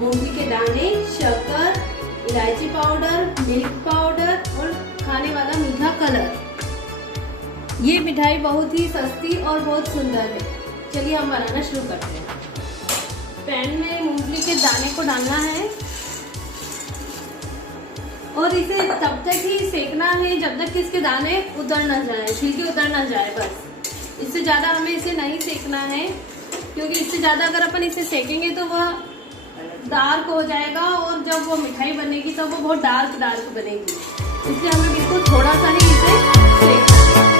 मूंगफली के दाने, शक्कर, इलायची पाउडर, मिल्क पाउडर और खाने वाला मीठा कलर। ये मिठाई बहुत ही सस्ती और बहुत सुंदर है। चलिए हम बनाना शुरू करते हैं। पैन में मूंगफली के दाने को डालना है और इसे तब तक ही सेकना है जब तक कि इसके दाने उतर ना जाए, छिलके उतर ना जाए। बस इससे ज़्यादा हमें इसे नहीं सेकना है, क्योंकि इससे ज़्यादा अगर अपन इसे सेकेंगे तो वह डार्क हो जाएगा और जब वो मिठाई बनेगी तो वो बहुत डार्क बनेगी। इसलिए हमें बिल्कुल थोड़ा सा ही इसे सेकना है।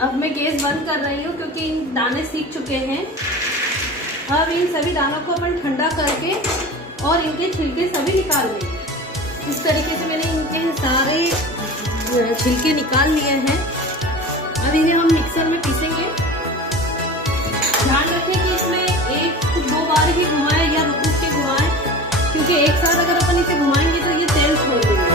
अब मैं गैस बंद कर रही हूँ क्योंकि इन दाने सीख चुके हैं। अब इन सभी दानों को अपन ठंडा करके और इनके छिलके सभी निकाल लेंगे। इस तरीके से मैंने इनके सारे छिलके निकाल लिए हैं। अब इन्हें हम मिक्सर में पीसेंगे। ध्यान रखें कि इसमें 1-2 बार ही घुमाएं या रुक के घुमाएं, क्योंकि एक साथ अगर अपन इसे घुमाएंगे तो ये तेल छोड़ देंगे।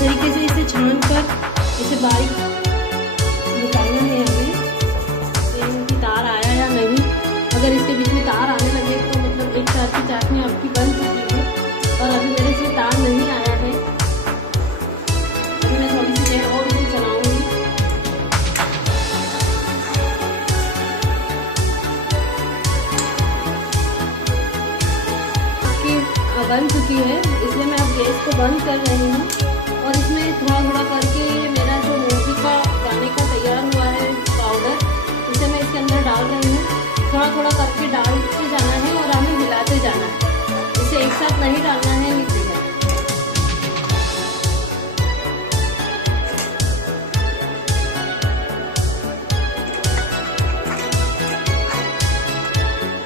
तरीके से इसे छान कर इसे बारीक निकालना है हमें। इनकी तार आया या नहीं, अगर इसके बीच में तार आने लगे तो मतलब एक साथ की चाशनी आपकी बन चुकी है, और अभी मेरे इसमें तार नहीं आया है। अभी मैं थोड़ी सी देर और इसे चलाऊंगी। बन चुकी है, इसलिए मैं अब गैस को बंद कर रही हूँ और इसमें थोड़ा करके मेरा जो मूंगफली का दाने का तैयार हुआ है पाउडर, इसे मैं इसके अंदर डाल रही हूँ। थोड़ा करके डालते जाना है और हमें मिलाते जाना है। इसे एक साथ नहीं डालना है, मिक्सी में।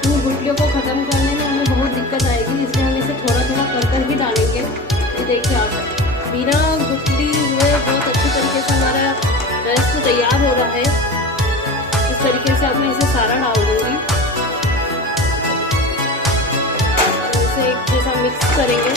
इन गुठलियों को ख़त्म करने में हमें बहुत दिक्कत आएगी, इसलिए हम इसे थोड़ा कर ही डालेंगे। ये देखिए आप, बिना गुठली हुए बहुत अच्छी तरीके से हमारा पेस्ट तैयार हो रहा है। इस तरीके से अब मैं इसे सारा डाल दूंगी। इसे एक जैसा मिक्स करेंगे।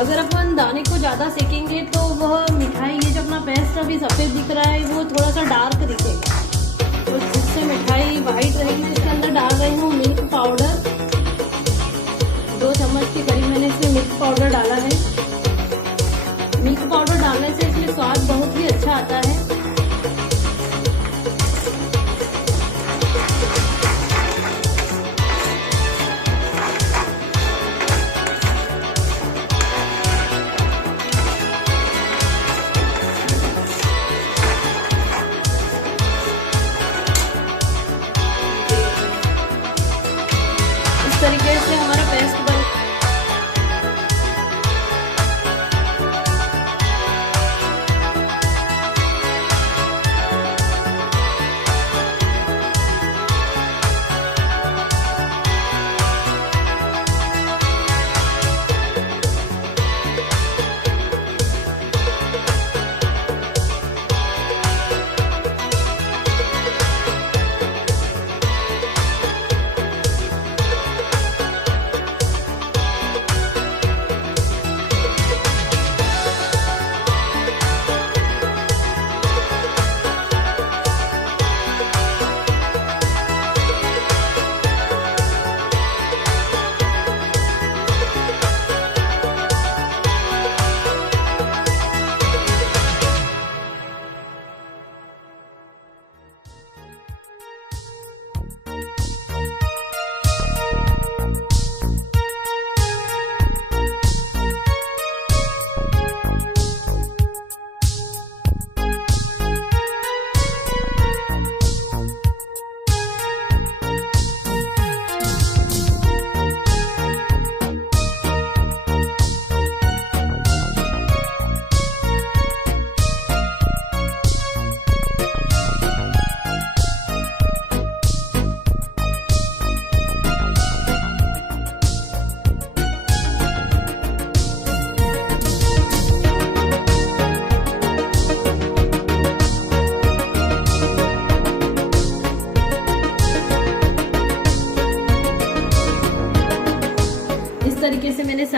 अगर अपन दाने को ज़्यादा सेकेंगे तो वह मिठाई, ये जो अपना पेस्ट अभी सफ़ेद दिख रहा है, वो थोड़ा सा डार्क दिखेगा। तो जिससे मिठाई वाइट रहेगी। इसके अंदर डाल रही हूँ मिल्क पाउडर। 2 चम्मच के करीब मैंने इसमें मिल्क पाउडर डाला है। मिल्क पाउडर डालने से इसमें स्वाद बहुत ही अच्छा आता है। तरीके से हमारा पेस्ट बन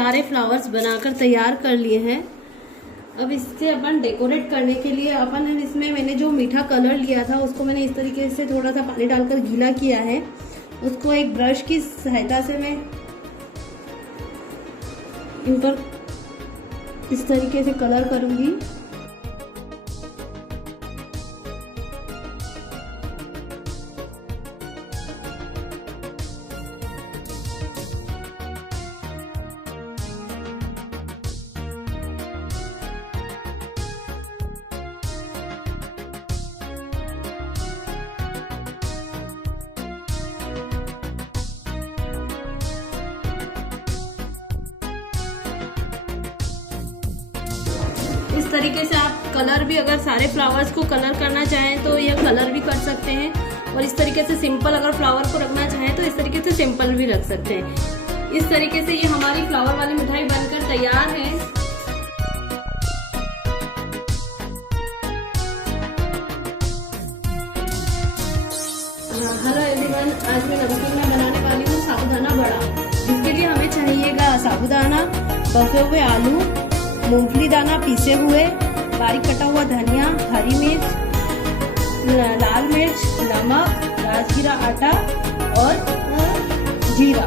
सारे फ्लावर्स बनाकर तैयार कर लिए हैं। अब इससे अपन डेकोरेट करने के लिए अपन इसमें मैंने जो मीठा कलर लिया था उसको मैंने इस तरीके से थोड़ा सा पानी डालकर गीला किया है। उसको एक ब्रश की सहायता से मैं इन पर इस तरीके से कलर करूंगी। इस तरीके से आप कलर भी, अगर सारे फ्लावर्स को कलर करना चाहें तो यह कलर भी कर सकते हैं, और इस तरीके से सिंपल अगर फ्लावर को रखना चाहें तो इस तरीके से सिंपल भी रख सकते हैं। इस तरीके से ये हमारी फ्लावर वाली मिठाई बनकर तैयार है। हेलो एवरीवन, आज मैं नमकीन में बनाने वाली हूँ साबूदाना बड़ा। जिसके लिए हमें चाहिएगा साबूदाना, बफे हुए आलू, मूंगफली दाना पीसे हुए, बारीक कटा हुआ धनिया, हरी मिर्च, लाल मिर्च, नमक, राजगीरा आटा और जीरा।